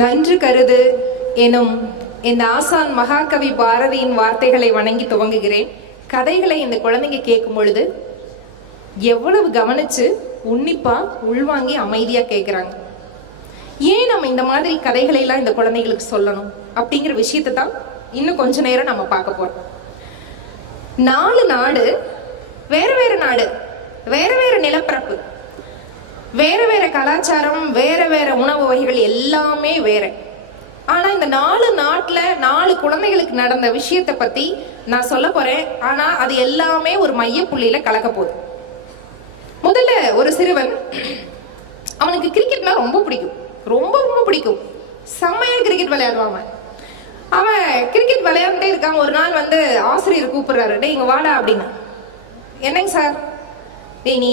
நன்று கருது எனும் என் ஆசான் மகாகவி பாரதியின் வார்த்தைகளை வணங்கி துவங்குகிறேன். கதைகளை இந்த குழந்தைங்க கேட்கும் பொழுது எவ்வளவு கவனிச்சு உன்னிப்பா உள்வாங்கி அமைதியா கேட்கிறாங்க. ஏன் நம்ம இந்த மாதிரி கதைகளை எல்லாம் இந்த குழந்தைகளுக்கு சொல்லணும் அப்படிங்கிற விஷயத்தை தான் இன்னும் கொஞ்ச நேரம் நம்ம பார்க்க போறோம். 4 நாடு, வேற வேற நாடு, வேற வேற நிலப்பரப்பு, வேற வேற கலாச்சாரம், வேற வேற உணவு வகைகள், எல்லாமே வேற. ஆனா இந்த 4 நாட்டுல 4 குழந்தைகளுக்கு நடந்த விஷயத்தை பத்தி நான் சொல்ல போறேன். ஆனா அது எல்லாமே ஒரு மைய புள்ளியில கலக்க போகுது. முதல்ல ஒரு சிறுவன், அவனுக்கு கிரிக்கெட்னா ரொம்ப பிடிக்கும், ரொம்ப ரொம்ப பிடிக்கும். செம்மையா கிரிக்கெட் விளையாடுவாங்க. அவன் கிரிக்கெட் விளையாண்டுட்டே இருக்கான். ஒரு நாள் வந்து ஆசிரியர் கூப்பிடுறாரு, டேய் இங்க வாடா அப்படின்னு. என்னங்க சார்? டேய் நீ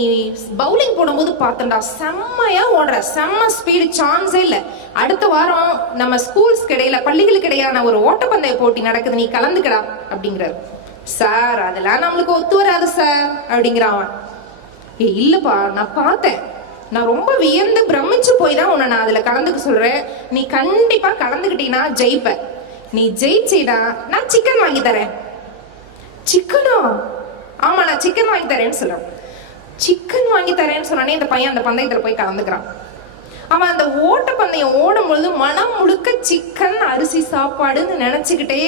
பவுலிங் போடும்போது பார்த்தண்டா, செம்மையா ஓடுற, செம்ம ஸ்பீடு, சான்ஸே இல்லை. அடுத்த வாரம் நம்ம ஸ்கூல்ஸ்க்கு இடையில, பள்ளிகளுக்கு இடையான ஒரு ஓட்டப்பந்தய போட்டி நடக்குது, நீ கலந்துக்கடா அப்படிங்கிறாரு. சார் அதெல்லாம் நம்மளுக்கு ஒத்து வராது சார் அப்படிங்கிறான். இல்லப்பா நான் பார்த்தேன், நான் ரொம்ப வியந்து பிரமிச்சு போய் தான் உன்னை நான் அதுல கலந்துக்க சொல்றேன். நீ கண்டிப்பா கலந்துக்கிட்டீங்கன்னா ஜெயிப்ப. நீ ஜெயிச்சேடா நான் சிக்கன் வாங்கி தரேன். சிக்கனா? ஆமா நான் சிக்கன் வாங்கி தரேன்னு சொல்றேன். சிக்கன் வாங்கி தரேன்னு சொன்னானே இந்த பையன் அந்த பந்தயத்துல போய் கலந்துக்கிறான். அவன் அந்த ஓட்ட பந்தயம் ஓடும் பொழுது மனம் முழுக்க சிக்கன், அரிசி சாப்பாடுன்னு நினைச்சுக்கிட்டே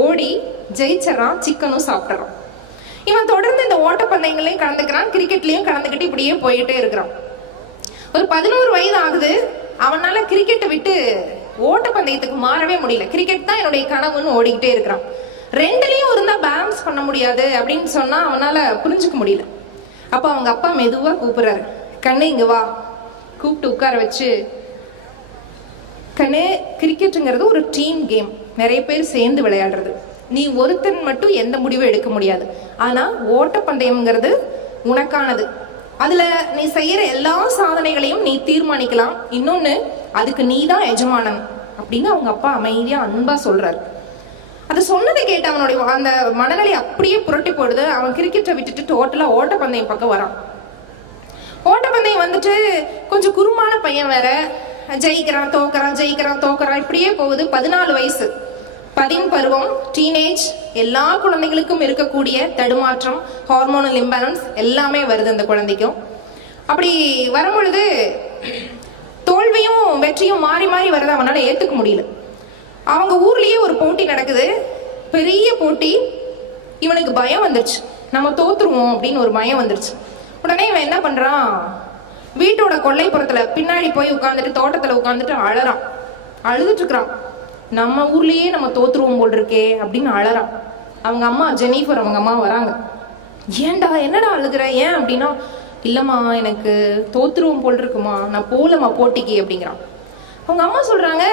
ஓடி ஜெயிச்சறான், சிக்கனும் சாப்பிட்றான். இவன் தொடர்ந்து இந்த ஓட்ட பந்தயங்களையும் கலந்துக்கிறான், கிரிக்கெட்லயும் கலந்துக்கிட்டு இப்படியே போயிட்டே இருக்கிறான். ஒரு 11 வயது ஆகுது. அவனால கிரிக்கெட்டை விட்டு ஓட்டப்பந்தயத்துக்கு மாறவே முடியல. கிரிக்கெட் தான் என்னுடைய கனவுன்னு ஓடிக்கிட்டே இருக்கிறான். ரெண்டுலயும் இருந்தா பேலன்ஸ் பண்ண முடியாது அப்படின்னு சொன்னா அவனால புரிஞ்சுக்க முடியல. அப்ப அவங்க அப்பா மெதுவா கூப்பிடுறாரு, கண்ணு இங்க வா. கூப்பிட்டு உட்கார வச்சு, கண்ணு கிரிக்கெட்டுங்கிறது ஒரு டீம் கேம், நிறைய பேர் சேர்ந்து விளையாடுறது. நீ ஒருத்தன் மட்டும் எந்த முடிவும் எடுக்க முடியாது. ஆனா ஓட்டப்பந்தயம்ங்கிறது உனக்கானது. அதுல நீ செய்யற எல்லா சாதனைகளையும் நீ தீர்மானிக்கலாம். இன்னொன்னு, அதுக்கு நீ தான் எஜமானன் அப்படின்னு அவங்க அப்பா அமைதியா அன்பா சொல்றாரு. அதை சொன்னதை கேட்டு அவனுடைய அந்த மனநிலை அப்படியே புரட்டி போடுது. அவன் கிரிக்கெட்டை விட்டுட்டு டோட்டலா ஓட்டப்பந்தயம் பக்கம் வரான். ஓட்டப்பந்தயம் வந்துட்டு கொஞ்சம் குறுமான பையன் வேற, ஜெயிக்கிறான் தோக்குறான், ஜெயிக்கிறான் தோக்குறான், இப்படியே போகுது. 14 வயசு, 10 பருவம், டீனேஜ். எல்லா குழந்தைகளுக்கும் இருக்கக்கூடிய தடுமாற்றம், ஹார்மோனல் இம்பேலன்ஸ் எல்லாமே வருது அந்த குழந்தைக்கும். அப்படி வரும்பொழுது தோல்வியும் வெற்றியும் மாறி மாறி வரதை அவனால ஏத்துக்க முடியல. அவங்க ஊர்லயே ஒரு போட்டி நடக்குது, பெரிய போட்டி. இவனுக்கு பயம் வந்துருச்சு, நம்ம தோத்துருவோம் அப்படின்னு ஒரு பயம் வந்துருச்சு. உடனே இவன் என்ன பண்றான், வீட்டோட கொல்லைப்புறத்துல பின்னாடி போய் உட்காந்துட்டு தோட்டத்துல உட்காந்துட்டு அழறான், அழுதுட்டு இருக்கிறான். நம்ம ஊர்லயே நம்ம தோத்துருவோம் போல் இருக்கே அப்படின்னு அழறான். அவங்க அம்மா ஜெனிஃபர், அவங்க அம்மா வராங்க. ஏன்டா என்னடா அழுகுற, ஏன் அப்படின்னா, இல்லம்மா எனக்கு தோத்துருவோம் போல் இருக்குமா, நான் போலம்மா போட்டிக்கு அப்படிங்கிறான். அவங்க அம்மா சொல்றாங்க,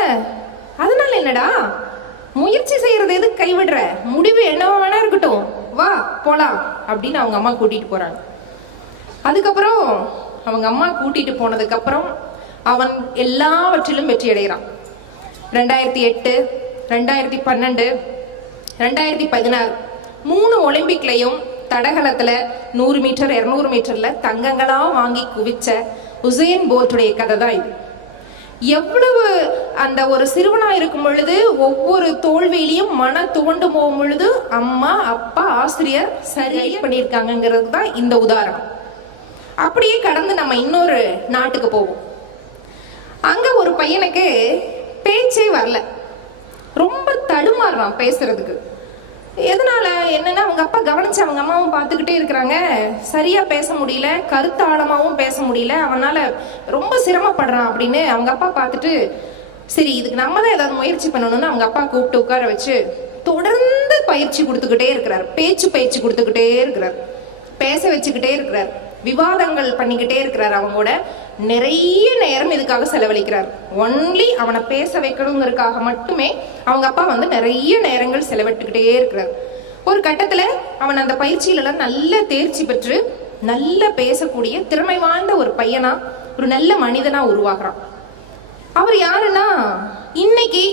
அதனால என்னடா, முயற்சி செய்யறது எதுக்கு கைவிடுற, முடிவு என்னவா வேணா இருக்கட்டும், வா போலாம் அப்படின்னு அவங்க அம்மா கூட்டிட்டு போறாங்க. அதுக்கப்புறம் அவங்க அம்மா கூட்டிட்டு போனதுக்கு அப்புறம் அவன் எல்லாவற்றிலும் வெற்றி அடைகிறான். 2008, 2012, 2016 3 ஒலிம்பிக்லையும் தடகளத்துல 100 மீட்டர் 200 மீட்டர்ல தங்கங்களா வாங்கி குவிச்ச உசேன் போல்ட்டுடைய கதை தான் இது. எவ்வளவு அந்த ஒரு சிறுவனா இருக்கும் பொழுது ஒவ்வொரு தோல்வியிலையும் மன துவண்டு போகும் பொழுது அம்மா அப்பா ஆசிரியர் சரி பண்ணியிருக்காங்கிறது தான் இந்த உதாரணம். அப்படியே கடந்து நம்ம இன்னொரு நாட்டுக்கு போவோம். அங்க ஒரு பையனுக்கு பேச்சே வரல, ரொம்ப தடுமாறுறான் பேசுறதுக்கு. எதனால என்னன்னா, அவங்க அப்பா கவனிச்சு அவங்க அம்மாவும் பார்த்துக்கிட்டே இருக்கிறாங்க. சரியா பேச முடியல, கருத்தாழமாவும் பேச முடியல, அவனால ரொம்ப சிரமப்படுறான் அப்படின்னு அவங்க அப்பா பார்த்துட்டு, சரி இதுக்கு நம்ம தான் ஏதாவது முயற்சி பண்ணணும்னு அவங்க அப்பா கூப்பிட்டு உட்கார வச்சு தொடர்ந்து பயிற்சி கொடுத்துக்கிட்டே இருக்கிறார். பயிற்சி கொடுத்துக்கிட்டே இருக்கிறார், பேச வச்சுக்கிட்டே இருக்கிறார், விவாதங்கள் பண்ணிக்கிட்டே இருக்கிறார். அவங்களோட நிறைய நேரம் இதுக்காக செலவழிக்கிறார். ஒன்லி அவனை பேச வைக்கணுங்கிறதுக்காக மட்டுமே அவங்க அப்பா வந்து நிறைய நேரங்கள் செலவிட்டுக்கிட்டே இருக்கிறார். ஒரு கட்டத்துல அவன் அந்த பயிற்சியிலலாம் நல்ல தேர்ச்சி பெற்று நல்ல பேசக்கூடிய திறமை வாய்ந்த ஒரு பையனா, ஒரு நல்ல மனிதனா உருவாகிறான். அவர் யாருன்னா, இன்னைக்கு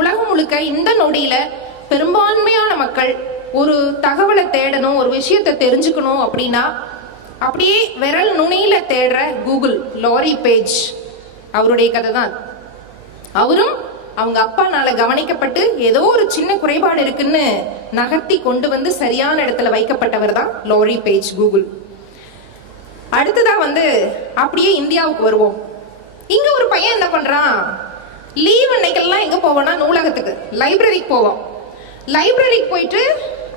உலகம் முழுக்க இந்த நொடியில பெரும்பான்மையான மக்கள் ஒரு தகவலை தேடணும், ஒரு விஷயத்தை தெரிஞ்சுக்கணும் அப்படின்னா அப்படியே விரல் நுனியில தேடுற கூகுள், லாரி பேஜ், அவருடைய கதை தான். அவரும் அவங்க அப்பானால கவனிக்கப்பட்டு ஏதோ ஒரு சின்ன குறைபாடு இருக்குன்னு நகர்த்தி கொண்டு வந்து சரியான இடத்துல வைக்கப்பட்டவர் தான் லோரி பேஜ் கூகுள். அடுத்ததா அப்படியே இந்தியாவுக்கு வருவோம். இங்க ஒரு பையன் என்ன பண்றான், லீவ் அன்னைக்கெல்லாம் எங்க போவோம்னா நூலகத்துக்கு, லைப்ரரிக்கு போவோம். லைப்ரரிக்கு போயிட்டு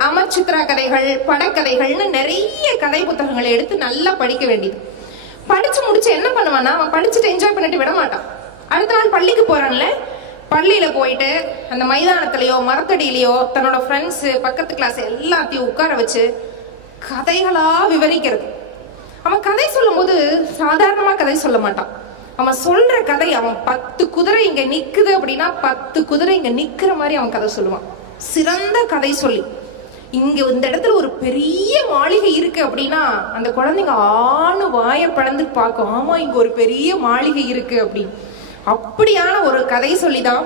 அமர் சித்ரா கதைகள், படக்கதைகள்னு நிறைய கதை புத்தகங்களை எடுத்து நல்லா படிக்க வேண்டியது. படிச்சு முடிச்சு என்ன பண்ணுவான்னா, அவன் படிச்சுட்டு என்ஜாய் பண்ணிட்டு விட மாட்டான். அடுத்த நாள் பள்ளிக்கு போறான்ல, பள்ளியில போயிட்டு அந்த மைதானத்திலயோ மரத்தடியிலையோ தன்னோட ஃப்ரெண்ட்ஸ், பக்கத்து கிளாஸ் எல்லாத்தையும் உட்கார வச்சு கதைகளா விவரிக்கிறது. அவன் கதை சொல்லும் போது சாதாரணமா கதை சொல்ல மாட்டான். அவன் சொல்ற கதை, அவன் 10 குதிரை இங்க நிக்குது அப்படின்னா 10 குதிரை இங்க நிக்கிற மாதிரி அவன் கதை சொல்லுவான். சிறந்த கதை சொல்லி. இங்க இந்த இடத்துல ஒரு பெரிய மாளிகை இருக்கு அப்படின்னா அந்த குழந்தைங்க ஆணு வாய பழந்து பார்க்கும், ஆமா இங்க ஒரு பெரிய மாளிகை இருக்கு அப்படின்னு. அப்படியான ஒரு கதை சொல்லிதான்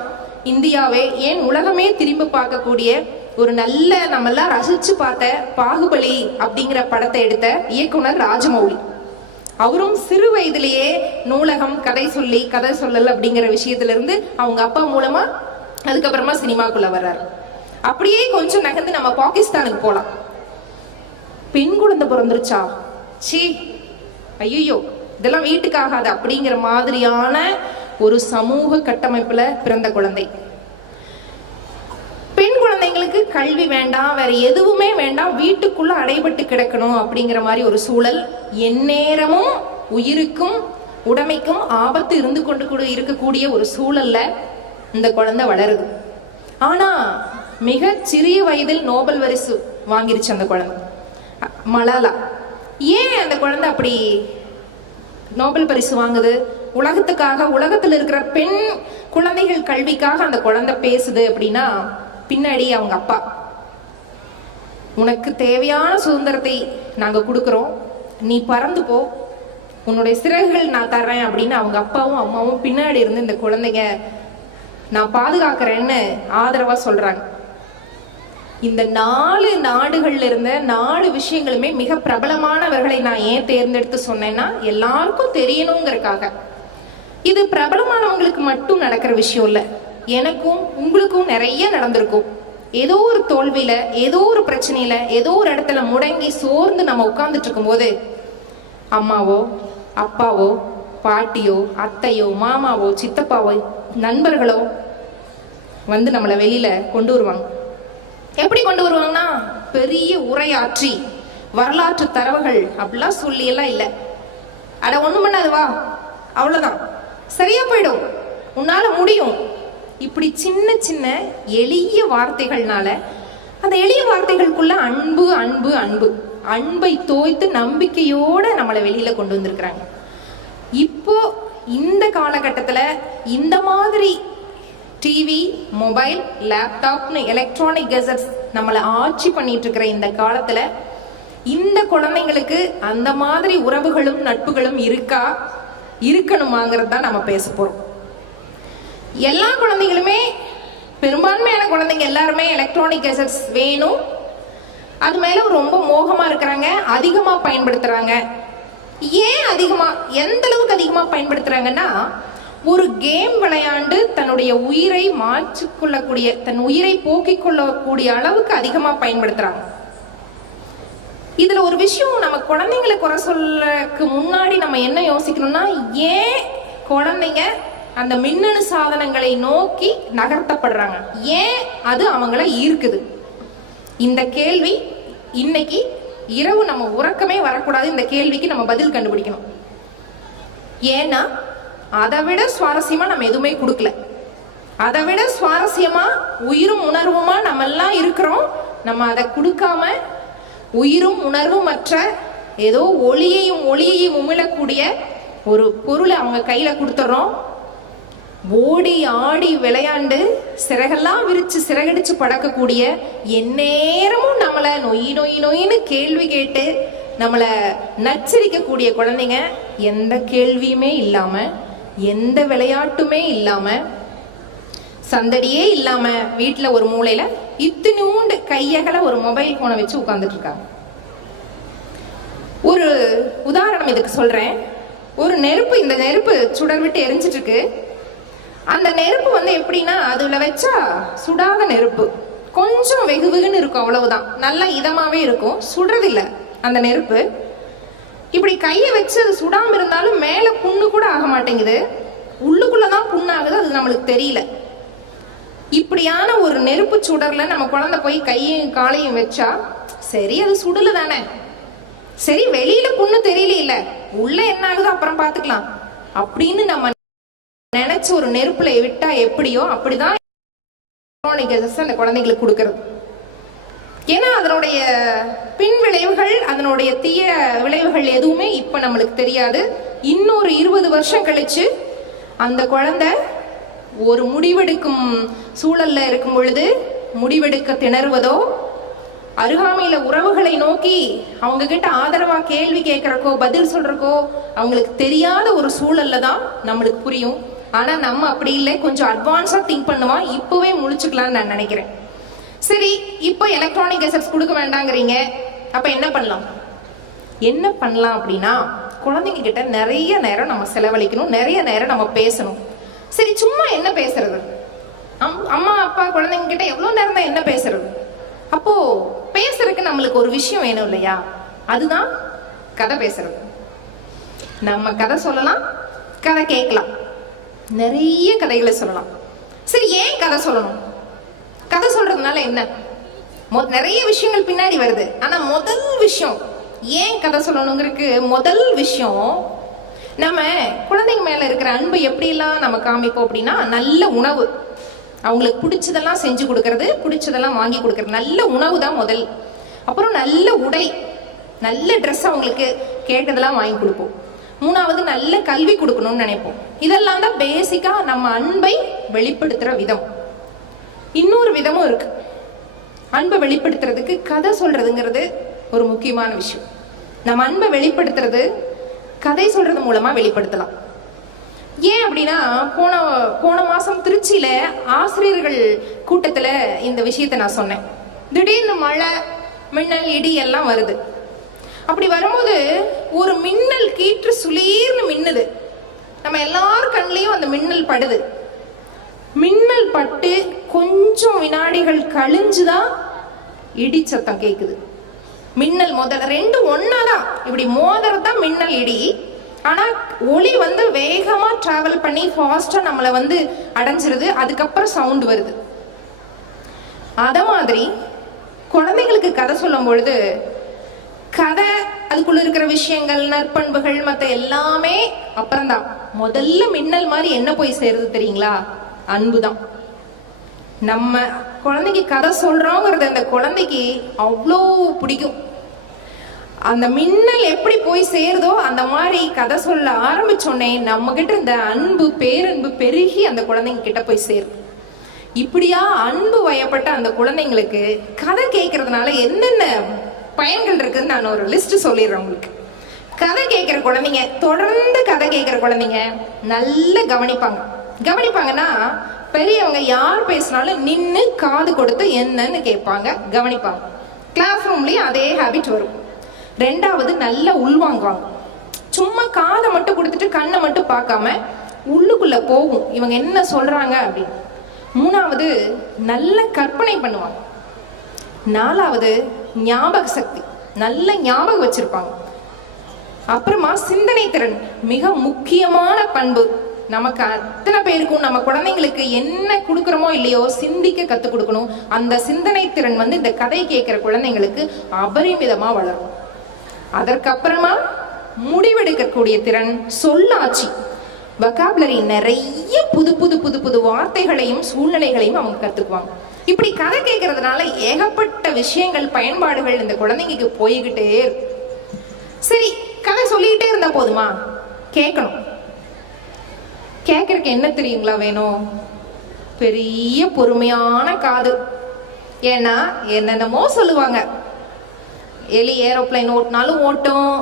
இந்தியாவே, ஏன் உலகமே திரும்பி பார்க்கக்கூடிய ஒரு நல்ல, நம்ம எல்லாம் ரசிச்சு பார்த்த பாகுபலி அப்படிங்கிற படத்தை எடுத்த இயக்குனர் ராஜமௌலி. அவரும் சிறு வயதிலேயே நூலகம், கதை சொல்லல் அப்படிங்கிற விஷயத்துல இருந்து அவங்க அப்பா மூலமா அதுக்கப்புறமா சினிமாக்குள்ள வர்றாரு. அப்படியே கொஞ்சம் நகர்ந்து நம்ம பாகிஸ்தானுக்கு போலாம். பெண் குழந்தை பிறந்துருச்சா, சீ ஐயோ இதெல்லாம் வீட்டுக்கு ஆகாது அப்படிங்கிற மாதிரியான ஒரு சமூக கட்டமைப்புல பிறந்த குழந்தை. பெண் குழந்தைங்களுக்கு கல்வி வேண்டாம், வேற எதுவுமே வேண்டாம், வீட்டுக்குள்ள அடைபட்டு கிடக்கணும் அப்படிங்கிற மாதிரி ஒரு சூழல். எந்நேரமும் உயிருக்கும் உடைமைக்கும் ஆபத்து இருந்து கொண்டு கூட இருக்கக்கூடிய ஒரு சூழல்ல இந்த குழந்தை வளருது. ஆனா மிக சிறிய வயதில் நோபல் பரிசு வாங்கிருச்சு அந்த குழந்தை, மலாலா. ஏன் அந்த குழந்தை அப்படி நோபல் பரிசு வாங்குது? உலகத்துக்காக, உலகத்தில் இருக்கிற பெண் குழந்தைகள் கல்விக்காக அந்த குழந்தை பேசுது அப்படின்னா பின்னாடி அவங்க அப்பா, உனக்கு தேவையான சுதந்திரத்தை நாங்க கொடுக்கறோம், நீ பறந்து போ, உன்னுடைய சிறகுகள் நான் தர்றேன் அப்படின்னு அவங்க அப்பாவும் அம்மாவும் பின்னாடி இருந்து இந்த குழந்தைங்க நான் பாதுகாக்கிறேன்னு ஆதரவா சொல்றாங்க. இந்த 4 நாடுகள்ல இருந்த 4 விஷயங்களுமே மிக பிரபலமானவர்களை நான் ஏன் தேர்ந்தெடுத்து சொன்னேன்னா எல்லாருக்கும் தெரியணுங்கிறதுக்காக. இது பிரபலமானவங்களுக்கு மட்டும் நடக்கிற விஷயம் இல்ல, எனக்கும் உங்களுக்கும் நிறைய நடந்திருக்கும். ஏதோ ஒரு தோல்வியில, ஏதோ ஒரு பிரச்சனையில, ஏதோ ஒரு இடத்துல முடங்கி சோர்ந்து நம்ம உட்கார்ந்துட்டு இருக்கும் போது அம்மாவோ அப்பாவோ பாட்டியோ அத்தையோ மாமாவோ சித்தப்பாவோ நண்பர்களோ நம்மளை வெளியில கொண்டு வருவாங்க. எப்படி கொண்டு வருவாங்கன்னா, பெரிய உரையாற்றி வரலாற்று தரவுகள் அப்படிலாம் சொல்லி எல்லாம் இல்லை. அட ஒண்ணும் பண்ணாதுவா, அவ்வளவுதான், சரியா போயிடும், உன்னால முடியும், இப்படி சின்ன சின்ன எளிய வார்த்தைகள்னால, அந்த எளிய வார்த்தைகளுக்குள்ள அன்பு அன்பு அன்பு அன்பை தோய்த்து நம்பிக்கையோட நம்மளை வெளியில கொண்டு வந்திருக்கிறாங்க. இப்போ இந்த காலகட்டத்துல இந்த மாதிரி டிவி, மொபைல், லேப்டாப்னு எலக்ட்ரானிக் கெஜெட்ஸ் நம்மளை ஆட்சி பண்ணிட்டு இருக்கிற இந்த காலத்துல இந்த குழந்தைங்களுக்கு அந்த மாதிரி உறவுகளும் நட்புகளும் இருக்கா, இருக்கணுமாங்கிறது தான் நம்ம பேச போறோம். எல்லா குழந்தைகளுமே, பெரும்பான்மையான குழந்தைங்க எல்லாருமே எலக்ட்ரானிக் கெஜெட்ஸ் வேணும், அது மேல ரொம்ப மோகமா இருக்கிறாங்க, அதிகமா பயன்படுத்துறாங்க. ஏன் அதிகமா, எந்த அளவுக்கு அதிகமா பயன்படுத்துறாங்கன்னா, ஒரு கேம் விளையாண்டு தன்னுடைய உயிரை மாற்றிக்கொள்ளக்கூடிய, தன் உயிரை போக்கிக் கொள்ளக்கூடிய அளவுக்கு அதிகமா பயன்படுத்துறாங்க. இதுல ஒரு விஷயம், நம்ம குழந்தைங்களை குறை சொல்லக்கு முன்னாடி நம்ம என்ன யோசிக்கணும்னா, ஏன் குழந்தைங்க அந்த மின்னணு சாதனங்களை நோக்கி நகர்த்தப்படுறாங்க, ஏன் அது அவங்கள ஈர்க்குது? இந்த கேள்வி இன்னைக்கு இரவு நம்ம உறக்கமே வரக்கூடாது, இந்த கேள்விக்கு நம்ம பதில் கண்டுபிடிக்கணும். ஏன்னா அதை விட சுவாரஸ்யமா நம்ம எதுவுமே கொடுக்கல, அதை விட சுவாரஸ்யமா உயிரும் உணர்வுமா நம்ம எல்லாம் இருக்கிறோம். நம்ம அதை கொடுக்காம உயிரும் உணர்வும் மற்ற ஏதோ ஒளியையும் உமிழக்கூடிய ஒரு பொருளை அவங்க கையில கொடுத்துறோம். ஓடி ஆடி விளையாண்டு சிறகெல்லாம் விரிச்சு சிறகடிச்சு பறக்கக்கூடிய, எந்நேரமும் நம்மளை நொய் நொய் நொயின்னு கேள்வி கேட்டு நம்மளை நச்சரிக்கக்கூடிய குழந்தைங்க, எந்த கேள்வியுமே இல்லாம, எந்த விளையாட்டுமே இல்லாம, சந்தடியே இல்லாம வீட்டுல ஒரு மூலையில இத்தினூண்டு கையகல ஒரு மொபைல் போனை வச்சு உட்கார்ந்துட்டு இருக்காங்க. ஒரு உதாரணம் இதுக்கு சொல்றேன். ஒரு நெருப்பு, இந்த நெருப்பு சுடர் விட்டு எரிஞ்சிட்டு இருக்கு. அந்த நெருப்பு வந்து எப்படின்னா அதுல வச்சா சுடாத நெருப்பு, கொஞ்சம் வெகு வெகுன்னு இருக்கும், அவ்வளவுதான். நல்லா இதமாவே இருக்கும், சுடுறதில்ல அந்த நெருப்பு. இப்படி கையை வச்சு அது சுடாம இருந்தாலும் மேல புண்ணு கூட ஆக மாட்டேங்குது, உள்ளுக்குள்ளதான் புண்ணாகுது, அது நம்மளுக்கு தெரியல. இப்படியான ஒரு நெருப்பு சுடர்ல நம்ம குழந்தை போய் கையும் காலையும் வச்சா சரி அது சுடல தானே, சரி வெளியில புண்ணு தெரியல, இல்ல உள்ள என்ன ஆகுதோ அப்புறம் பாத்துக்கலாம் அப்படின்னு நம்ம நினைச்சு ஒரு நெருப்புல விட்டா எப்படியோ அப்படிதான் அந்த குழந்தைங்களுக்கு கொடுக்கறது. ஏன்னா அதனுடைய பின் விளைவுகள், அதனுடைய தீய விளைவுகள் எதுவுமே இப்ப நம்மளுக்கு தெரியாது. இன்னொரு 20 வருஷம் கழிச்சு அந்த குழந்தை ஒரு முடிவெடுக்கும் சூழல்ல இருக்கும் பொழுது முடிவெடுக்க திணறுவதோ, அருகாமையில உறவுகளை நோக்கி அவங்க கிட்ட ஆதரவா கேள்வி கேட்கறக்கோ பதில் சொல்றக்கோ அவங்களுக்கு தெரியாத ஒரு சூழல்ல தான் நம்மளுக்கு புரியும். ஆனா நம்ம அப்படி இல்லை, கொஞ்சம் அட்வான்ஸா திங்க் பண்ணுவோம், இப்பவே முழிச்சுக்கலாம்னு நான் நினைக்கிறேன். சரி, இப்போ எலக்ட்ரானிக் கெசட்ஸ் கொடுக்க வேண்டாங்கிறீங்க, அப்ப என்ன பண்ணலாம்? என்ன பண்ணலாம் அப்படின்னா, குழந்தைங்க கிட்ட நிறைய நேரம் நம்ம செலவழிக்கணும், நிறைய நேரம் நம்ம பேசணும். சரி, சும்மா என்ன பேசுறது? அம்மா அப்பா குழந்தைங்க கிட்ட எவ்வளவு நேரம் தான் என்ன பேசுறது? அப்போ பேசுறதுக்கு நம்மளுக்கு ஒரு விஷயம் வேணும் இல்லையா? அதுதான் கதை பேசுறது. நம்ம கதை சொல்லலாம், கதை கேட்கலாம், நிறைய கதைகளை சொல்லலாம். சரி, ஏன் கதை சொல்லணும்? கதை சொல்றதுனால என்ன? நிறைய விஷயங்கள் பின்னாடி வருது. ஆனா முதல் விஷயம் ஏன் கதை சொல்லணுங்கிறதுக்கு முதல் விஷயம், நம்ம குழந்தைங்க மேல இருக்கிற அன்பு எப்படிலாம் நம்ம காமிப்போம் அப்படின்னா, நல்ல உணவு, அவங்களுக்கு பிடிச்சதெல்லாம் செஞ்சு கொடுக்கறது, பிடிச்சதெல்லாம் வாங்கி கொடுக்கறது, நல்ல உணவு தான் முதல். அப்புறம் நல்ல உடை, நல்ல ட்ரெஸ் அவங்களுக்கு கேட்டதெல்லாம் வாங்கி கொடுப்போம். மூணாவது நல்ல கல்வி கொடுக்கணும்னு நினைப்போம். இதெல்லாம் தான் பேசிக்கா நம்ம அன்பை வெளிப்படுத்துற விதம். இன்னொரு விதமும் இருக்கு. அன்பை வெளிப்படுத்துறதுக்கு கதை சொல்றதுங்கிறது ஒரு முக்கியமான விஷயம். நம்ம அன்பை வெளிப்படுத்துறது கதை சொல்றது மூலமா வெளிப்படுத்தலாம். ஏன் அப்படின்னா, போன மாசம் திருச்சியில ஆசிரியர்கள் கூட்டத்துல இந்த விஷயத்தை நான் சொன்னேன். திடீர்னு மழை, மின்னல், இடி எல்லாம் வருது. அப்படி வரும்போது ஒரு மின்னல் கீற்று சுளீர்னு மின்னுது. நம்ம எல்லார் கண்ணிலையும் அந்த மின்னல் படுது. மின்னல் பட்டு கொஞ்சம் வினாடிகள் கழிஞ்சுதான் இடி சத்தம் கேக்குது. மின்னல் முதல்ல ரெண்டு ஒன்னாதான், இப்படி மோதறதான் மின்னல் இடி. ஆனா ஒளி வந்து வேகமா டிராவல் பண்ணி ஃபாஸ்டா நம்மளை வந்து அடைஞ்சிருது, அதுக்கப்புறம் சவுண்ட் வருது. அத மாதிரி குழந்தைங்களுக்கு கதை சொல்லும் பொழுது, கதை அதுக்குள்ள இருக்கிற விஷயங்கள், நற்பண்புகள், மற்ற எல்லாமே அப்புறம்தான். முதல்ல மின்னல் மாதிரி என்ன போய் சேருது தெரியுங்களா? அன்புதான். நம்ம குழந்தைக்கு கதை சொல்றோங்கிறது அந்த குழந்தைக்கு அவ்வளோ பிடிக்கும். அந்த மின்னல் எப்படி போய் சேருதோ அந்த மாதிரி கதை சொல்ல ஆரம்பிச்சோன்னே நம்ம கிட்ட இந்த அன்பு, பேரன்பு பெருகி அந்த குழந்தைங்க கிட்ட போய் சேரும். இப்படியா அன்பு வயப்பட்ட அந்த குழந்தைங்களுக்கு கதை கேட்கறதுனால என்னென்ன பயன்கள் இருக்குன்னு நான் ஒரு லிஸ்ட் சொல்லிடுறேன் உங்களுக்கு. கதை கேட்கிற குழந்தைங்க, தொடர்ந்து கதை கேட்கிற குழந்தைங்க நல்ல கவனிப்பாங்கன்னா, பெரியவங்க யார் பேசினாலும் நின்று காது கொடுத்து என்னன்னு கேட்பாங்க, கவனிப்பாங்க. கிளாஸ் ரூம்லயும் அதே ஹேபிட் வரும். ரெண்டாவது, நல்ல உள்வாங்குவாங்க. சும்மா காதை மட்டும் கொடுத்துட்டு கண்ணை மட்டும் பார்க்காம உள்ளுக்குள்ள போகும் இவங்க என்ன சொல்றாங்க அப்படின்னு. மூணாவது, நல்ல கற்பனை பண்ணுவாங்க. நாலாவது, ஞாபக சக்தி, நல்ல ஞாபகம் வச்சிருப்பாங்க. அப்புறமா சிந்தனை திறன், மிக முக்கியமான பண்பு. நமக்கு அத்தனை பேருக்கும் நம்ம குழந்தைங்களுக்கு என்ன கொடுக்குறோமோ இல்லையோ சிந்திக்க கத்துக் கொடுக்கணும். அந்த சிந்தனை திறன் வந்து இந்த கதை கேட்கிற குழந்தைங்களுக்கு அபரிமிதமா வளரும். அதற்கப்புறமா முடிவெடுக்கக்கூடிய திறன், சொல்லாட்சி, வொகாபுலரி, நிறைய புது புது புது புது வார்த்தைகளையும் சூழ்நிலைகளையும் அவங்க கத்துக்குவாங்க. இப்படி கதை கேட்கறதுனால ஏகப்பட்ட விஷயங்கள், பயன்பாடுகள் இந்த குழந்தைங்களுக்கு போய்கிட்டே இருக்கும். சரி, கதை சொல்லிக்கிட்டே இருந்தா போதுமா? கேட்கணும். கேட்கறதுக்கு என்ன தெரியுங்களா வேணும்? பெரிய பொறுமையான காது. ஏன்னா என்னென்னமோ சொல்லுவாங்க. எலி ஏரோப்ளைன் ஓட்டினாலும் ஓட்டும்,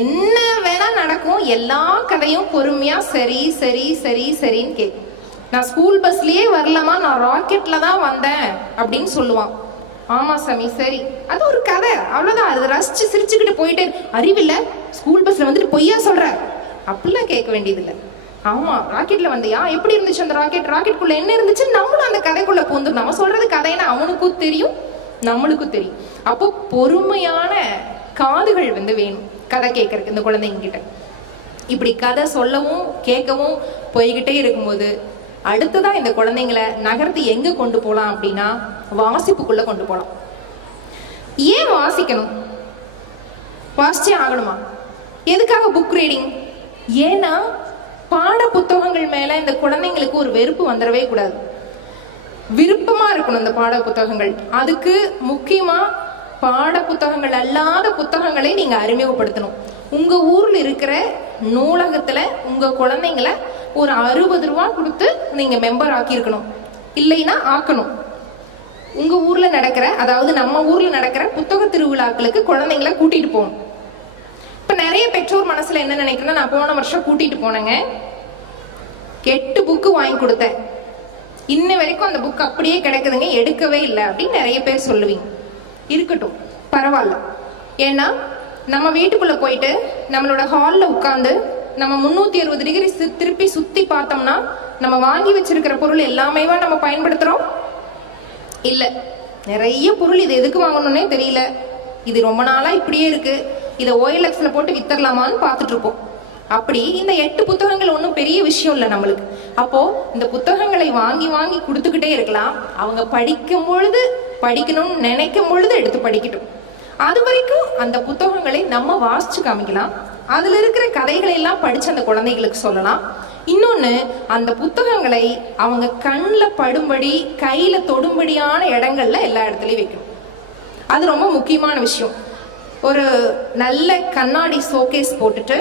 என்ன வேணா நடக்கும். எல்லா கதையும் பொறுமையா சரி சரி சரி சரின்னு கேட்கும். நான் ஸ்கூல் பஸ்லயே வரலாமா, நான் ராக்கெட்ல தான் வந்தேன் அப்படின்னு சொல்லுவான். ஆமா சாமி, சரி, அது ஒரு கதை, அவ்வளவுதான். அது ரசிச்சு சிரிச்சுக்கிட்டு போயிட்டே. அறிவில்ல, ஸ்கூல் பஸ்ல வந்துட்டு பொய்யா சொல்ற, அப்படிலாம் கேட்க வேண்டியதில்லை. ஆமா, ராக்கெட்ல வந்தியா, எப்படி இருந்துச்சு அந்த ராக்கெட்குள்ள என்ன இருந்துச்சு, நம்மளும் அந்த கதைக்குள்ள போந்துடும். நம்ம சொல்றது கதைன்னா அவனுக்கும் தெரியும், நம்மளுக்கும் தெரியும். அப்போ பொறுமையான காதுகள் வேணும் கதை கேட்கறதுக்கு இந்த குழந்தைங்க கிட்ட. இப்படி கதை சொல்லவும் கேட்கவும் போய்கிட்டே இருக்கும்போது அடுத்ததான் இந்த குழந்தைங்களை நகர்த்தி எங்க கொண்டு போலாம் அப்படின்னா வாசிப்புக்குள்ள கொண்டு போலாம். ஏன் வாசிக்கணும்? வாசிச்சே ஆகணுமா? எதுக்காக புக் ரீடிங்? ஏன்னா பாட புத்தகங்கள் மேல இந்த குழந்தைங்களுக்கு ஒரு வெறுப்பு வந்துடவே கூடாது. விருப்பமா இருக்கணும் இந்த பாட புத்தகங்கள். அதுக்கு முக்கியமா பாட புத்தகங்கள் அல்லாத புத்தகங்களை நீங்க அறிமுகப்படுத்தணும். உங்க ஊர்ல இருக்கிற நூலகத்துல உங்க குழந்தைங்களை ஒரு 60 ரூபா கொடுத்து நீங்க மெம்பர் ஆக்கியிருக்கணும், இல்லைன்னா ஆக்கணும். உங்க ஊர்ல நடக்கிற, அதாவது நம்ம ஊர்ல நடக்கிற புத்தக திருவிழாக்களுக்கு குழந்தைங்களை கூட்டிட்டு போகணும். இப்ப நிறைய பெற்றோர் மனசுல என்ன நினைக்கிறேன்னா, நான் போன வருஷம் கூட்டிட்டு போனேங்க, 8 புக்கு வாங்கி கொடுத்தேன், இன்ன வரைக்கும் அந்த புக் அப்படியே கிடக்குதுங்க, எடுக்கவே இல்லை அப்படின்னு நிறைய பேர் சொல்லுவீங்க. இருக்கட்டும், பரவாயில்ல. ஏன்னா நம்ம வீட்டுக்குள்ள போயிட்டு நம்மளோட ஹால்ல உட்கார்ந்து நம்ம 360 டிகிரி திருப்பி சுத்தி பார்த்தோம்னா நம்ம வாங்கி வச்சிருக்கிற பொருள் எல்லாமே நம்ம பயன்படுத்துறோம் இல்ல. நிறைய பொருள் இது எதுக்கு வாங்கணும்னே தெரியல, இது ரொம்ப நாளா இப்படியே இருக்கு, இதை OLXல போட்டு வித்தரலாமான்னு பார்த்துட்டு இருப்போம். அப்படி இந்த 8 புத்தகங்கள் ஒன்றும் பெரிய விஷயம் இல்லை நம்மளுக்கு. அப்போ இந்த புத்தகங்களை வாங்கி வாங்கி கொடுத்துக்கிட்டே இருக்கலாம். அவங்க படிக்கும் பொழுது, படிக்கணும்னு நினைக்கும் பொழுது எடுத்து படிக்கட்டும். அது வரைக்கும் அந்த புத்தகங்களை நம்ம வாசிச்சு காமிக்கலாம். அதுல இருக்கிற கதைகளை எல்லாம் படிச்சு அந்த குழந்தைகளுக்கு சொல்லலாம். இன்னொன்னு, அந்த புத்தகங்களை அவங்க கண்ணில் படும்படி, கையில தொடும்படியான இடங்கள்ல எல்லா இடத்துலயும் வைக்கணும். அது ரொம்ப முக்கியமான விஷயம். ஒரு நல்ல கண்ணாடி ஷோகேஸ் போட்டுட்டு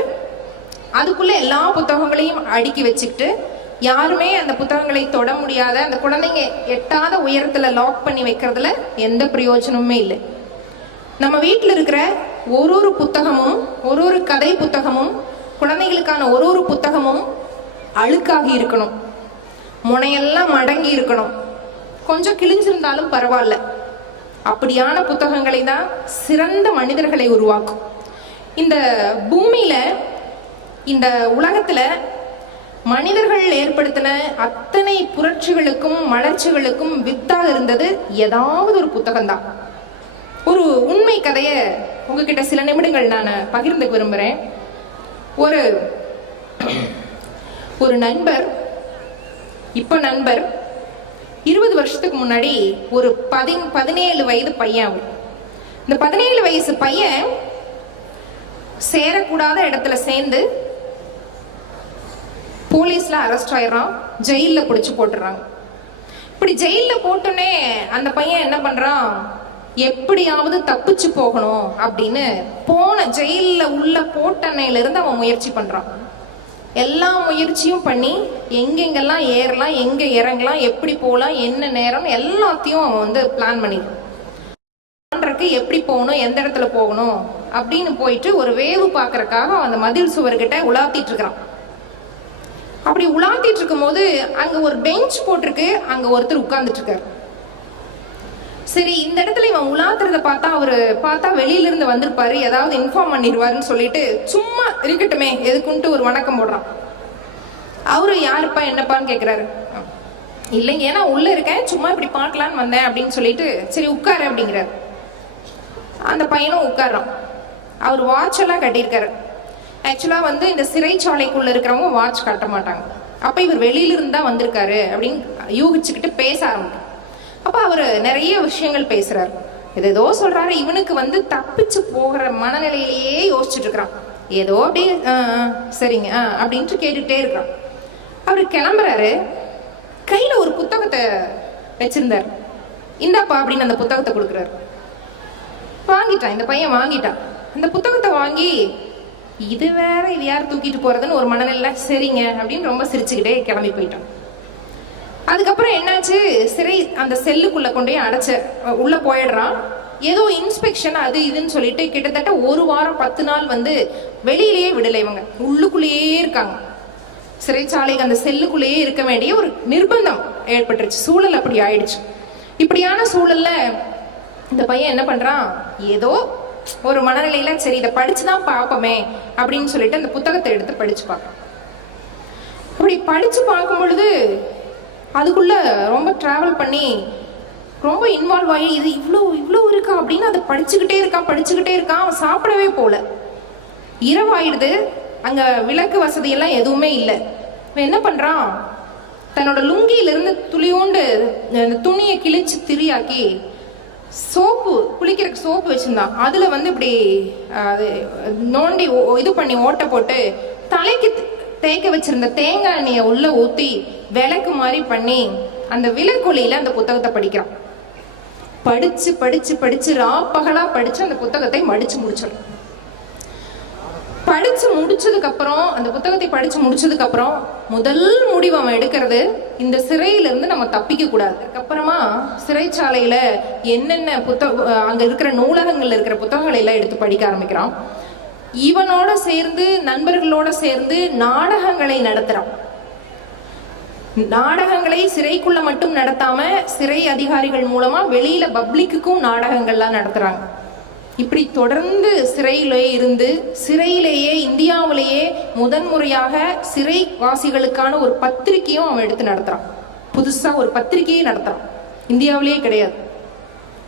அதுக்குள்ள எல்லா புத்தகங்களையும் அடுக்கி வச்சுக்கிட்டு யாருமே அந்த புத்தகங்களை தொட முடியாத, அந்த குழந்தைங்க எட்டாத உயரத்துல லாக் பண்ணி வைக்கிறதுல எந்த பிரயோஜனமுமே இல்லை. நம்ம வீட்டில் இருக்கிற ஒரு புத்தகமும், ஒரு கதை புத்தகமும், குழந்தைகளுக்கான ஒரு புத்தகமும் அழுக்காகி இருக்கணும், முனையெல்லாம் மடங்கி இருக்கணும், கொஞ்சம் கிழிஞ்சிருந்தாலும் பரவாயில்ல. அப்படியான புத்தகங்களை தான் சிறந்த மனிதர்களை உருவாக்கும். இந்த பூமியில, இந்த உலகத்துல மனிதர்கள் ஏற்படுத்தின அத்தனை புரட்சிகளுக்கும் மலர்ச்சிகளுக்கும் வித்தாக இருந்தது ஏதாவது ஒரு புத்தகம்தான். ஒரு உண்மை கதையை உங்ககிட்ட சில நிமிடங்கள் நான் பகிர்ந்து விரும்புகிறேன். ஒரு நண்பர், இப்போ நண்பர், 20 வருஷத்துக்கு முன்னாடி ஒரு 17 வயது பையன். இந்த 17 வயசு பையன் சேரக்கூடாத இடத்துல சேர்ந்து போலீஸ்ல அரெஸ்ட் ஆயிடுறான், ஜெயில பிடிச்சு போட்டுறாங்க. இப்படி ஜெயில போட்டோன்னே அந்த பையன் என்ன பண்றான், எப்படியாவது தப்பிச்சு போகணும் அப்படின்னு போன ஜெயில உள்ள போட்டனையில இருந்து அவன் முயற்சி பண்றான். எல்லா முயற்சியும் பண்ணி எங்கெங்கெல்லாம் ஏறலாம், எங்க இறங்கலாம், எப்படி போகலாம், என்ன நேரம், எல்லாத்தையும் அவன் பிளான் பண்ணிடுறான். எப்படி போகணும், எந்த இடத்துல போகணும் அப்படின்னு போயிட்டு ஒரு வேவு பார்க்கறதுக்காக அந்த மதில் சுவர்கிட்ட உலாத்திட்டு இருக்கிறான். அப்படி உலாத்திட்டு இருக்கும் போது அங்க ஒரு பெஞ்ச் போட்டிருக்கு, அங்க ஒருத்தர் உட்கார்ந்துட்டு இருக்காரு. சரி, இந்த இடத்துல இவன் உலாத்துறத பார்த்தா வெளியில இருந்து வந்திருப்பாரு, ஏதாவது இன்ஃபார்ம் பண்ணிடுவாருன்னு சொல்லிட்டு சும்மா இருக்கட்டுமே எதுக்குன்ட்டு ஒரு வணக்கம் போடுறான். அவரு யாருப்பா என்னப்பான்னு கேட்கிறாரு. இல்லைங்க, ஏன்னா உள்ள இருக்கேன், சும்மா இப்படி பார்க்கலான்னு வந்தேன் அப்படின்னு சொல்லிட்டு சரி உட்காரு அப்படிங்கிறாரு. அந்த பையனும் உட்கார்றான். அவர் வாட்ச் எல்லாம் கட்டியிருக்காரு. ஆக்சுவலா இந்த சிறைச்சாலைக்குள்ள இருக்கிறவங்க வாட்ச் கட்ட மாட்டாங்க. அப்ப இவர் வெளியில இருந்து தான் வந்திருக்காரு அப்படின்னு யூகிச்சுக்கிட்டு பேச ஆரம்பிக்கும். அப்ப அவரு நிறைய விஷயங்கள் பேசுறாரு, ஏதோ சொல்றாரு. இவனுக்கு தப்பிச்சு போகிற மனநிலையிலேயே யோசிச்சுட்டு இருக்கிறான். ஏதோ அப்படியே சரிங்க அப்படின்ட்டு கேட்டுட்டே இருக்கிறான். அவரு கிளம்புறாரு. கையில ஒரு புத்தகத்தை வச்சிருந்தார். இந்தாப்பா அப்படின்னு அந்த புத்தகத்தை கொடுக்குறாரு. வாங்கிட்டான், இந்த பையன் வாங்கிட்டான். அந்த புத்தகத்தை வாங்கி இது வேற, இது யார் தூக்கிட்டு போறதுன்னு ஒரு மனநிலை, சரிங்க அப்படின்னு ரொம்ப சிரிச்சுக்கிட்டே கிளம்பி போயிட்டான். அதுக்கப்புறம் என்னாச்சு, அந்த செல்லுக்குள்ள கொண்டே உள்ள போயிடுறான். ஏதோ இன்ஸ்பெக்ஷன் அது இதுன்னு சொல்லிட்டு கிட்டத்தட்ட 1 வாரம் 10 நாள் வெளியிலேயே விடலை. இவங்க உள்ளுக்குள்ளேயே இருக்காங்க. சிறைச்சாலைக்கு அந்த செல்லுக்குள்ளேயே இருக்க வேண்டிய ஒரு நிர்பந்தம் ஏற்பட்டுருச்சு. சூழல் அப்படி ஆயிடுச்சு. இப்படியான சூழல்ல இந்த பையன் என்ன பண்றான், ஏதோ ஒரு மனநிலையில சரி இதை படிச்சுதான் பார்ப்போமே அப்படின்னு சொல்லிட்டு அந்த புத்தகத்தை எடுத்து படிச்சு பார்ப்போம். அப்படி படிச்சு பார்க்கும் பொழுது அதுக்குள்ள ரொம்ப டிராவல் பண்ணி ரொம்ப இன்வால்வ் ஆகி இது இவ்வளோ இருக்கா அப்படின்னு அதை படிச்சுக்கிட்டே இருக்கான். அவன் சாப்பிடவே போல. இரவாயிடுது. அங்க விளக்கு வசதி எல்லாம் எதுவுமே இல்லை. இவன் என்ன பண்றான், தன்னோட லுங்கியிலிருந்து துளியோண்டு துணியை கிழிச்சு திரியாக்கி சோப்பு, குளிக்கிறதுக்கு சோப்பு வச்சிருந்தான். அதுல இப்படி நோண்டி இது பண்ணி ஓட்ட போட்டு தலைக்கு தேய்க்க வச்சிருந்த தேங்காய் எண்ணெயை உள்ள ஊத்தி விளக்கு மாதிரி பண்ணி அந்த விளக்கொலியில அந்த புத்தகத்தை படிக்கிறான். படிச்சு படிச்சு படிச்சு ராப்பகலா படிச்சு அந்த புத்தகத்தை மடிச்சு முடிச்சிடும். படிச்சு முடிச்சதுக்கு அப்புறம், அந்த புத்தகத்தை படிச்சு முடிச்சதுக்கு அப்புறம் முதல் முடிவு அவன் எடுக்கிறது, இந்த சிறையில இருந்து நம்ம தப்பிக்க கூடாது. அதுக்கப்புறமா சிறைச்சாலையில என்னென்ன அங்க இருக்கிற நூலகங்கள்ல இருக்கிற புத்தகங்களை எல்லாம் எடுத்து படிக்க ஆரம்பிக்கிறான். இவனோட சேர்ந்து நண்பர்களோட சேர்ந்து நாடகங்களை நடத்துறான். நாடகங்களை சிறைக்குள்ள மட்டும் நடத்தாம சிறை அதிகாரிகள் மூலமா வெளியில பப்ளிக்குக்கும் நாடகங்கள்லாம் நடத்துறாங்க. இப்படி தொடர்ந்து சிறையிலே இருந்து, சிறையிலேயே இந்தியாவிலேயே முதன்முறையாக சிறைவாசிகளுக்கான ஒரு பத்திரிகையும் அவன் எடுத்து நடத்துறான். புதுசா ஒரு பத்திரிகையை நடத்துறான், இந்தியாவிலேயே கிடையாது.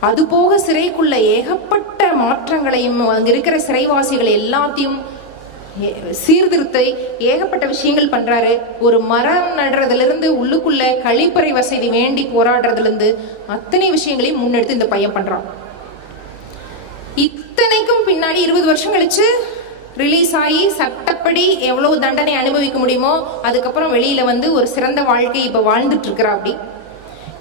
அது போக சிறைக்குள்ள ஏகப்பட்ட மாற்றங்களையும், அங்க இருக்கிற சிறைவாசிகளை எல்லாத்தையும் சீர்திருத்த ஏகப்பட்ட விஷயங்கள் பண்றாரு. ஒரு மரம் நடுறதுல இருந்து உள்ளுக்குள்ள கழிப்பறை வசதி வேண்டி போராடுறதுல இருந்து அத்தனை விஷயங்களையும் முன்னெடுத்து இந்த பையன் பண்றான். இத்தனைக்கும் பின்னாடி 20 வருஷம் கழிச்சு ரிலீஸ் ஆகி சட்டப்படி எவ்வளவு தண்டனை அனுபவிக்க முடியுமோ அதுக்கப்புறம் வெளியில ஒரு சிறந்த வாழ்க்கை இப்ப வாழ்ந்துட்டு இருக்கிறா. அப்படி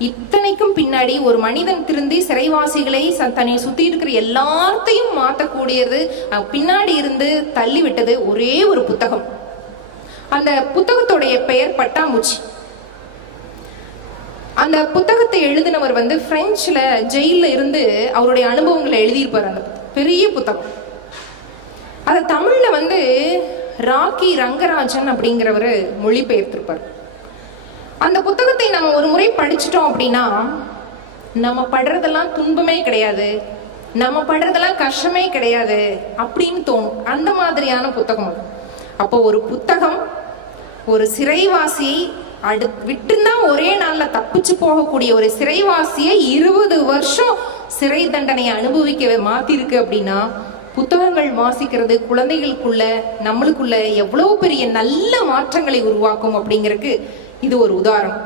இத்தனைக்கும் பின்னாடி ஒரு மனிதன் திருந்தி சிறைவாசிகளை தன்னை சுத்தி இருக்கிற எல்லாத்தையும் மாற்றக்கூடியது பின்னாடி இருந்து தள்ளி விட்டது ஒரே ஒரு புத்தகம். அந்த புத்தகத்துடைய பெயர் பட்டாம்பூச்சி. அந்த புத்தகத்தை எழுதினவர் பிரெஞ்சுல ஜெயில இருந்து அவருடைய அனுபவங்களை எழுதியிருப்பார். அந்த பெரிய புத்தகம். அதை தமிழ்ல ராக்கி ரங்கராஜன் அப்படிங்கிறவரு மொழிபெயர்த்திருப்பார். அந்த புத்தகத்தை நம்ம ஒரு முறை படிச்சிட்டோம் அப்படின்னா நம்ம படுறதெல்லாம் துன்பமே கிடையாது, நம்ம படுறதெல்லாம் கஷ்டமே கிடையாது அப்படின்னு தோணும். அந்த மாதிரியான புத்தகம் அது. அப்போ ஒரு புத்தகம் ஒரு சிறைவாசியை விட்டுதான் ஒரே நாள்ல தப்பிச்சு போகக்கூடிய ஒரு சிறைவாசியை 20 வருஷம் சிறை தண்டனை அனுபவிக்க மாத்திருக்கு அப்படின்னா புத்தகங்கள் வாசிக்கிறது குழந்தைகளுக்குள்ள நம்மளுக்குள்ள எவ்வளவு பெரிய நல்ல மாற்றங்களை உருவாக்கும் அப்படிங்கிறதுக்கு இது ஒரு உதாரணம்.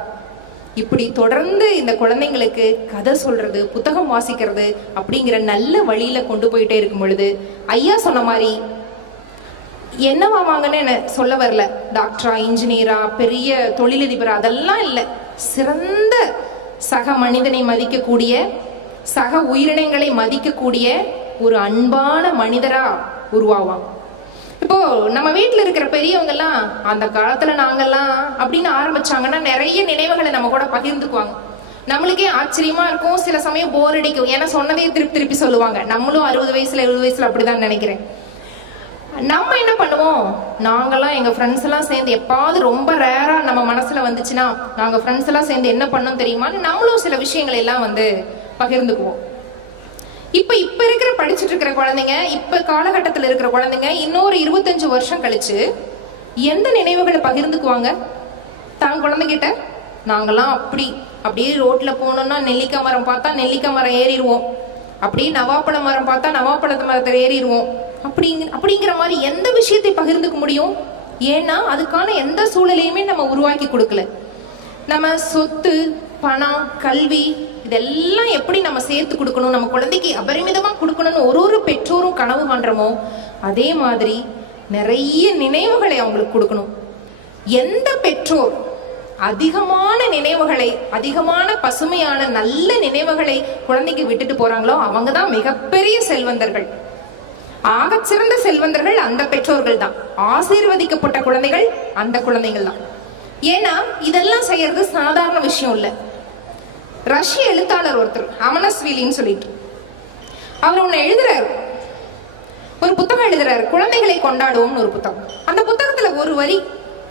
இப்படி தொடர்ந்து இந்த குழந்தைங்களுக்கு கதை சொல்றது, புத்தகம் வாசிக்கிறது அப்படிங்கிற நல்ல வழியில கொண்டு போயிட்டே இருக்கும் பொழுது ஐயா சொன்ன மாதிரி என்னவாவாங்கன்னு சொல்ல வரல, டாக்டரா, இன்ஜினியரா, பெரிய தொழிலதிபரா, அதெல்லாம் இல்லை. சிறந்த சக மனிதனை மதிக்கக்கூடிய, சக உயிரினங்களை மதிக்கக்கூடிய ஒரு அன்பான மனிதரா உருவாவான். இப்போ நம்ம வீட்டுல இருக்கிற பெரியவங்க எல்லாம் அந்த காலத்துல நாங்கெல்லாம் அப்படின்னு ஆரம்பிச்சாங்கன்னா நிறைய நினைவுகளை நம்ம கூட பகிர்ந்துக்குவாங்க. நம்மளுக்கே ஆச்சரியமா இருக்கும், சில சமயம் போர் அடிக்கும். ஏன்னா சொன்னதே திருப்பி திருப்பி சொல்லுவாங்க. நம்மளும் 60 வயசுல 70 வயசுல அப்படிதான் நினைக்கிறேன். நம்ம என்ன பண்ணுவோம், நாங்கெல்லாம் எங்க ஃப்ரெண்ட்ஸ் எல்லாம் சேர்ந்து எப்பாவது ரொம்ப ரேரா நம்ம மனசுல வந்துச்சுன்னா நாங்க ஃப்ரெண்ட்ஸ் எல்லாம் சேர்ந்து என்ன பண்ணோம் தெரியுமான்னு நம்மளும் சில விஷயங்களை எல்லாம் பகிர்ந்துக்குவோம். இப்ப இருக்கிற படிச்சுட்டு இருக்கிற குழந்தைங்க, இப்ப காலகட்டத்தில் இருக்கிற குழந்தைங்க இன்னொரு 25 வருஷம் கழிச்சு எந்த நினைவுகளை பகிர்ந்துக்குவாங்க தான் குழந்தைகிட்ட? நாங்கெல்லாம் அப்படியே ரோட்ல போனோம்னா நெல்லிக்காய் மரம் பார்த்தா நெல்லிக்காய் மரம் ஏறிடுவோம், அப்படியே நவாப்பழ மரம் பார்த்தா நவாப்பழ மரத்தை ஏறிடுவோம் அப்படிங்கிற மாதிரி எந்த விஷயத்தை பகிர்ந்துக்க முடியும்? ஏன்னா அதுக்கான எந்த சூழலையுமே நம்ம உருவாக்கி கொடுக்கல. நம்ம சொத்து, பணம், கல்வி இதெல்லாம் எப்படி நம்ம சேர்த்து கொடுக்கணும், நம்ம குழந்தைக்கு அபரிமிதமா கொடுக்கணும்னு ஒரு பெற்றோரும் கனவு காண்றோமோ அதே மாதிரி நிறைய நினைவுகளை அவங்களுக்கு கொடுக்கணும். எந்த பெற்றோர் அதிகமான நினைவுகளை, அதிகமான பசுமையான நல்ல நினைவுகளை குழந்தைக்கு விட்டுட்டு போறாங்களோ அவங்கதான் மிகப்பெரிய செல்வந்தர்கள். ஆகச்சிறந்த செல்வந்தர்கள் அந்த பெற்றோர்கள் தான். ஆசீர்வதிக்கப்பட்ட குழந்தைகள் அந்த குழந்தைகள் தான். ஏன்னா இதெல்லாம் செய்யறது சாதாரண விஷயம் இல்ல. ரஷ்ய எழுத்தாளர் ஒருத்தர் அமனஸ்வீலின்னு சொல்லிட்டு அவர் ஒண்ணு எழுதுறாரு, ஒரு புத்தகம் எழுதுறாரு, குழந்தைகளை கொண்டாடுவோம்னு ஒரு புத்தகம். அந்த புத்தகத்துல ஒரு வரி,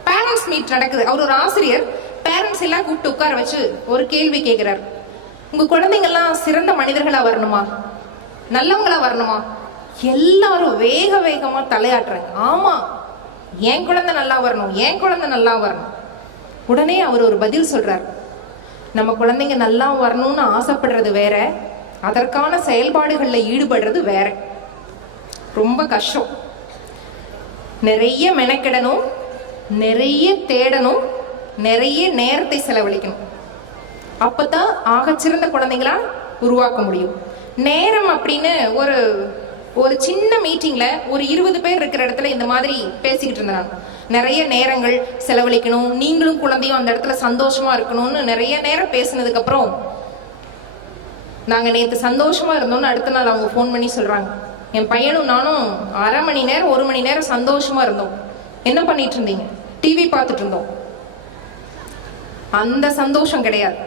பேரண்ட்ஸ் மீட் நடக்குது. அவர் ஒரு ஆசிரியர், பேரண்ட்ஸ் எல்லாம் கூப்பிட்டு உட்கார வச்சு ஒரு கேள்வி கேட்கிறார். உங்க குழந்தைங்கள்லாம் சிறந்த மனிதர்களா வரணுமா, நல்லவங்களா வரணுமா, எல்லாரும் வேக வேகமா தலையாட்டுறாங்க. ஆமா, என் குழந்தை நல்லா வரணும், என் குழந்தை நல்லா வரணும். உடனே அவர் ஒரு பதில் சொல்றார், நம்ம குழந்தைங்க நல்லா வரணும்னு ஆசைப்படுறது வேற, அதற்கான செயல்பாடுகள்ல ஈடுபடுறது வேற. ரொம்ப கஷ்டம். நிறைய மெனக்கிடணும், நிறைய தேடணும், நிறைய நேரத்தை செலவழிக்கணும். அப்பதான் ஆகச்சிறந்த குழந்தைங்களா உருவாக்க முடியும். நேரம் அப்படின்னு ஒரு சின்ன மீட்டிங்ல ஒரு 20 பேர் இருக்கிற இடத்துல இந்த மாதிரி பேசிக்கிட்டு இருந்தாங்க. நிறைய நேரங்கள் செலவழிக்கணும், நீங்களும் குழந்தையும் அந்த இடத்துல சந்தோஷமா இருக்கணும்னு நிறைய நேரம் பேசினதுக்கு அப்புறம், நாங்க நேற்று சந்தோஷமா இருந்தோம்னு அடுத்த நாள் அவங்க ஃபோன் பண்ணி சொல்றாங்க, என் பையனும் நானும் 1/2 மணி நேரம் 1 மணி நேரம் சந்தோஷமா இருந்தோம். என்ன பண்ணிட்டு இருந்தீங்க? டிவி பார்த்துட்டு இருந்தோம். அந்த சந்தோஷம் கிடையாது,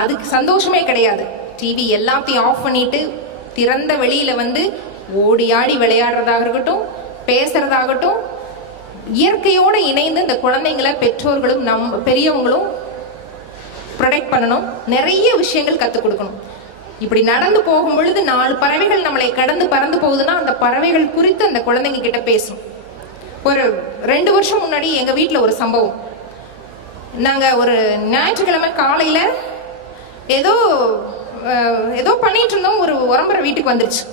அதுக்கு சந்தோஷமே கிடையாது. டிவி எல்லாத்தையும் ஆஃப் பண்ணிட்டு திறந்த வெளியில வந்து ஓடி ஆடி விளையாடுறதாக இருக்கட்டும், பேசுறதாகட்டும், இயற்கையோடு இணைந்து இந்த குழந்தைங்களை பெற்றோர்களும் பெரியவங்களும் ப்ரொடெக்ட் பண்ணணும். நிறைய விஷயங்கள் கற்றுக் கொடுக்கணும். இப்படி நடந்து போகும் பொழுது 4 பறவைகள் நம்மளை கடந்து பறந்து போகுதுன்னா அந்த பறவைகள் குறித்து அந்த குழந்தைங்க கிட்ட பேசும். ஒரு 2 வருஷம் முன்னாடி எங்க வீட்டில் ஒரு சம்பவம். நாங்க ஒரு ஞாயிற்றுக்கிழமை காலையில ஏதோ பண்ணிட்டு இருந்தோம். ஒரு உரம்பரை வீட்டுக்கு வந்துருச்சு.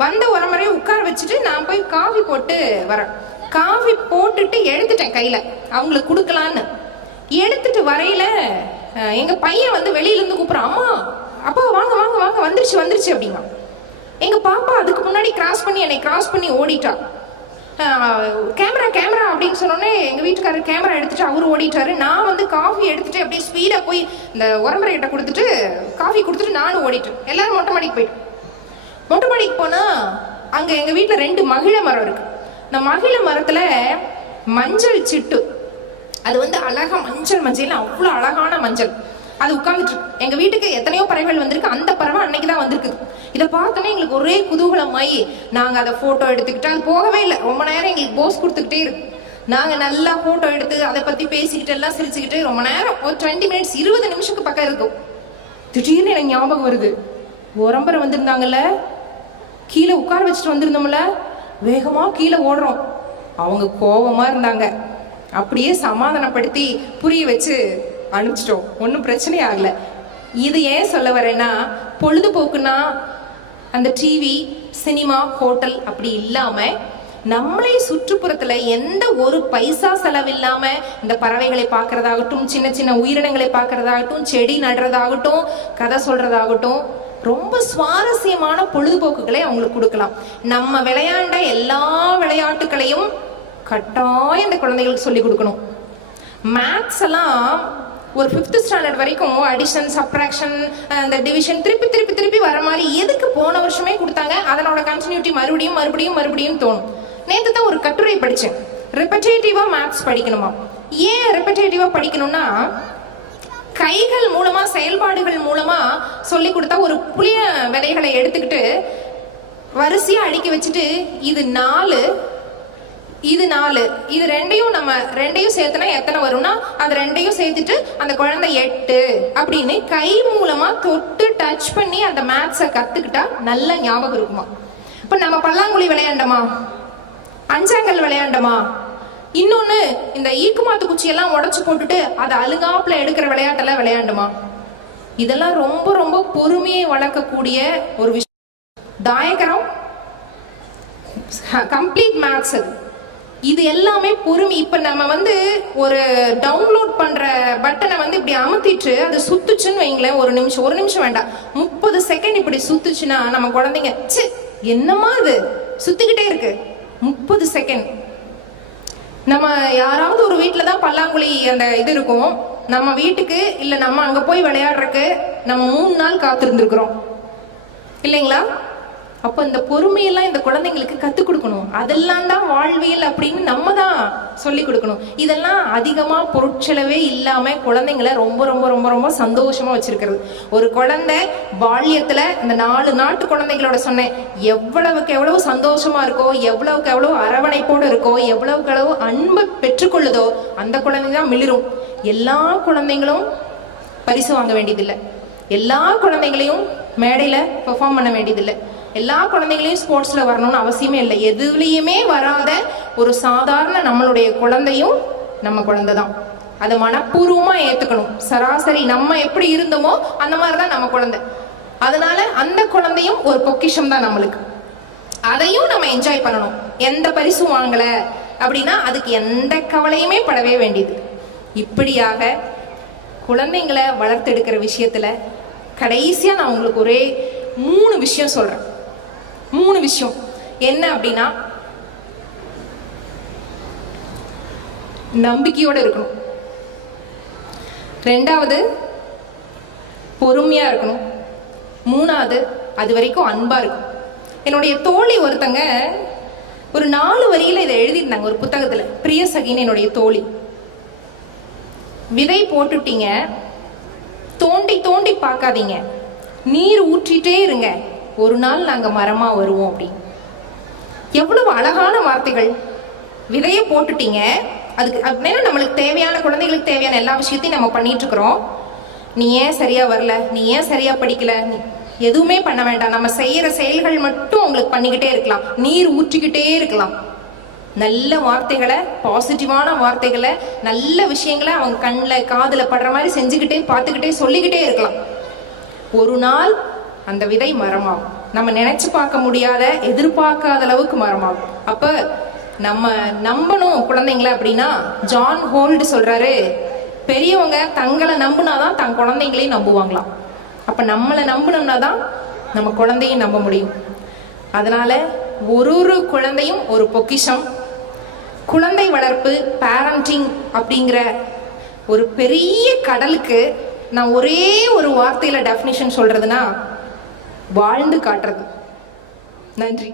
வந்த உரம்பரையை உட்கார வச்சுட்டு நான் போய் காஃபி போட்டு வரேன். காஃபி போட்டுட்டு எடுத்துட்டேன் கையில, அவங்களுக்கு கொடுக்கலான்னு எடுத்துட்டு வரையில எங்க பையன் வந்து வெளியில இருந்து கூப்பிடுறான், அம்மா அப்பா வாங்க வாங்க வாங்க, வந்துருச்சு வந்துருச்சு அப்படிங்க. எங்க பாப்பா அதுக்கு முன்னாடி என்னை கிராஸ் பண்ணி ஓடிட்டா. கேமரா கேமரா அப்படின்னு சொன்னோன்னே எங்க வீட்டுக்காரர் கேமரா எடுத்துட்டு அவரு ஓடிட்டாரு. நான் வந்து காஃபி எடுத்துட்டு அப்படியே ஸ்பீடா போய் இந்த உரம்பரை கிட்ட கொடுத்துட்டு காஃபி கொடுத்துட்டு நானும் ஓடிட்டேன். எல்லாரும் மொட்டை மாடிக்கு போயிட்டோம். மொட்டை மாடிக்கு போனா அங்க எங்க வீட்டுல 2 மகிழ மரம் இருக்கு. இந்த மகிழ மரத்துல மஞ்சள் சிட்டு, அது வந்து அழகா மஞ்சள் அவ்வளவு அழகான மஞ்சள், அது உட்கார்ந்துட்டு இருக்கு. எங்க வீட்டுக்கு எத்தனையோ பறவைகள் வந்திருக்கு, அந்த பறவை அன்னைக்குதான் வந்திருக்குது. இதை பார்த்தோன்னே எங்களுக்கு ஒரே குதூகலமாயி நாங்க அதை போட்டோ எடுத்துக்கிட்டு, அது போகவே இல்லை, ரொம்ப நேரம் எங்களுக்கு போஸ் கொடுத்துக்கிட்டே இருக்கு. நாங்க நல்லா போட்டோ எடுத்து அதை பத்தி பேசிக்கிட்டு எல்லாம் சிரிச்சுக்கிட்டு ரொம்ப நேரம், ஒரு 20 மினிட்ஸ் 20 நிமிஷத்துக்கு பக்கம் இருக்கும். திடீர்னு எனக்கு ஞாபகம் வருது, உரம்பரை வந்திருந்தாங்கல்ல, கீழே உட்கார வச்சுட்டு வந்திருந்தோம்ல, வேகமா கீழே ஓடுறோம். அவங்க கோபமா இருந்தாங்க. அப்படியே சமாதானப்படுத்தி புரிய வச்சு அனுப்பிச்சிட்டோம். ஒன்றும் பிரச்சனை ஆகல. இது ஏன் சொல்ல வரேன்னா, பொழுதுபோக்குன்னா அந்த டிவி, சினிமா, ஹோட்டல் அப்படி இல்லாம நம்மளே சுற்றுப்புறத்துல எந்த ஒரு பைசா செலவில்லாம இந்த பறவைகளை பார்க்கறதாகட்டும், சின்ன சின்ன உயிரினங்களை பார்க்கறதாகட்டும், செடி நடுறதாகட்டும், கதை சொல்றதாகட்டும், ரொம்ப சுவாரஸ்யமான பொழுதுபோக்குகளை அவங்களுக்கு கொடுக்கலாம். நம்ம விளையாண்ட எல்லா விளையாட்டுகளையும் கட்டாயம் இந்த குழந்தைகளுக்கு சொல்லி கொடுக்கணும். மேத்ஸ் எல்லாம் ஒரு 5th ஸ்டாண்டர்ட் வரைக்கும் அடிஷன், சப்ட்ராக்ஷன், அந்த டிவிஷன் திருப்பி திருப்பி திருப்பி வர மாதிரி எதுக்கு போன வருஷமே கொடுத்தாங்க? அதனோட கண்டினியூட்டி மறுபடியும் மறுபடியும் மறுபடியும் தோணும். நேற்று தான் ஒரு கட்டுரை படித்தேன், ரெப்படேட்டிவா மேத்ஸ் படிக்கணுமா. ஏன் ரெப்படேட்டிவா படிக்கணும்னா, கைகள் மூலமா செயல்பாடுகள் மூலமா சொல்லி கொடுத்தா ஒரு புளிய விதைகளை எடுத்துக்கிட்டு வரிசையா அடுக்கி வச்சுட்டு இது 4 இது 4 இது 2யும் நம்ம 2யும் சேர்த்துனா எத்தனை வரும்னா அது 2யும் சேர்த்துட்டு அந்த குழந்தை 8 அப்படின்னு கை மூலமா தொட்டு டச் பண்ணி அந்த மேத்ஸை கத்துக்கிட்டா நல்ல ஞாபகம் இருக்குமா. இப்ப நம்ம பல்லாங்குழி விளையாண்டோமா, அஞ்சாங்கல் விளையாண்டோமா, இன்னொன்னு இந்த ஈக்குமாத்து குச்சியெல்லாம் உடைச்சு போட்டுட்டு அதை அழுங்காப்புல எடுக்கிற விளையாட்டெல்லாம் விளையாண்டுமா. இதெல்லாம் ரொம்ப ரொம்ப பொறுமையை வளர்க்கக்கூடிய ஒரு விஷயம். தாயகரம், கம்ப்ளீட் மேத்ஸ், இது எல்லாமே பொறுமை. இப்ப நம்ம வந்து ஒரு டவுன்லோட் பண்ற பட்டனை வந்து இப்படி அமுத்திட்டு அது சுத்துச்சுன்னு வைங்களேன், ஒரு நிமிஷம் வேண்டாம், 30 செகண்ட் இப்படி சுத்துச்சுன்னா நம்ம குழந்தைங்க என்னமா இது சுத்திக்கிட்டே இருக்கு 30 செகண்ட். நம்ம யாராவது ஒரு வீட்டுல தான் பல்லாங்குழி அந்த இது இருக்கும், நம்ம வீட்டுக்கு இல்ல நம்ம அங்க போய் விளையாடுறதுக்கு நம்ம 3 நாள் காத்திருந்திருக்கிறோம் இல்லைங்களா. அப்ப இந்த பொறுமையெல்லாம் இந்த குழந்தைங்களுக்கு கத்துக் கொடுக்கணும். அதெல்லாம் தான் வாழ்வியல் அப்படின்னு நம்ம தான் சொல்லி கொடுக்கணும். இதெல்லாம் அதிகமா பொருட்செலவே இல்லாம குழந்தைங்களை ரொம்ப ரொம்ப ரொம்ப ரொம்ப சந்தோஷமா வச்சிருக்கிறது. ஒரு குழந்தை பால்யத்துல இந்த 4 நாட்டு குழந்தைகளோட சொன்னேன், எவ்வளவுக்கு எவ்வளவு சந்தோஷமா இருக்கோ, எவ்வளவுக்கு எவ்வளவு அரவணைப்போடு இருக்கோ, எவ்வளவுக்கு எவ்வளவு அன்பை பெற்றுக்கொள்ளுதோ அந்த குழந்தைங்க தான் மிளிரும். எல்லா குழந்தைங்களும் பரிசு வாங்க வேண்டியதில்லை, எல்லா குழந்தைங்களையும் மேடையில பெர்ஃபார்ம் பண்ண வேண்டியதில்லை, எல்லா குழந்தைகளையும் ஸ்போர்ட்ஸ்ல வரணும்னு அவசியமே இல்லை. எதுலேயுமே வராத ஒரு சாதாரண நம்மளுடைய குழந்தையும் நம்ம குழந்தை தான். அதை மனப்பூர்வமா ஏத்துக்கணும். சராசரி நம்ம எப்படி இருந்தோமோ அந்த மாதிரிதான் நம்ம குழந்தை. அதனால அந்த குழந்தையும் ஒரு பொக்கிஷம் தான் நம்மளுக்கு. அதையும் நம்ம என்ஜாய் பண்ணணும். எந்த பரிசும் வாங்கல அப்படின்னா அதுக்கு எந்த கவலையுமே படவே வேண்டியது. இப்படியாக குழந்தைங்களை வளர்த்தெடுக்கிற விஷயத்துல கடைசியா நான் உங்களுக்கு ஒரே 3 விஷயம் சொல்றேன். 3 விஷயம் என்ன அப்படின்னா, நம்பிக்கையோட இருக்கணும். 2வது பொறுமையா இருக்கணும். 3வது அது வரைக்கும் அன்பா இருக்கும். என்னுடைய தோழி ஒருத்தங்க ஒரு 4 வரியில இதை எழுதியிருந்தாங்க ஒரு புத்தகத்துல. பிரிய சகின்னு என்னுடைய தோழி. விதை போட்டுட்டீங்க, தோண்டி தோண்டி பார்க்காதீங்க, நீர் ஊற்றிட்டே இருங்க, ஒரு நாள் நாங்க மரமா வருவோம் அப்படி. எவ்வளவு அழகான வார்த்தைகள். விதைய போட்டுட்டீங்க, அதுக்கு அப்படின்னா நம்மளுக்கு தேவையான, குழந்தைகளுக்கு தேவையான எல்லா விஷயத்தையும் நம்ம பண்ணிட்டு இருக்கிறோம். நீ ஏன் சரியா வரல, நீ ஏன் சரியா படிக்கல, நீ எதுவுமே பண்ண வேண்டாம். நம்ம செய்யற செயல்கள் மட்டும் உங்களுக்கு பண்ணிக்கிட்டே இருக்கலாம், நீர் ஊற்றிக்கிட்டே இருக்கலாம். நல்ல வார்த்தைகளை, பாசிட்டிவான வார்த்தைகளை, நல்ல விஷயங்களை அவங்க கண்ணில் காதில் படுற மாதிரி செஞ்சுக்கிட்டே பார்த்துக்கிட்டே சொல்லிக்கிட்டே இருக்கலாம். ஒரு நாள் அந்த விதை மரமாகும். நம்ம நினைச்சு பார்க்க முடியாத, எதிர்பார்க்காத அளவுக்கு மரமாகும். அப்ப நம்ம நம்பணும் குழந்தைங்கள. அப்படின்னா ஜான் ஹோல்டு சொல்றாரு, பெரியவங்க தங்களை நம்புனாதான் தன் குழந்தைங்களையும் நம்புவாங்களாம். அப்ப நம்மளை நம்பணும்னா தான் நம்ம குழந்தையும் நம்ப முடியும். அதனால ஒரு குழந்தையும் ஒரு பொக்கிஷம். குழந்தை வளர்ப்பு, பேரண்டிங் அப்படிங்கிற ஒரு பெரிய கடலுக்கு நான் ஒரே ஒரு வார்த்தையில டெஃபினிஷன் சொல்றதுன்னா, வாழ்ந்து காட்டுறது. நன்றி.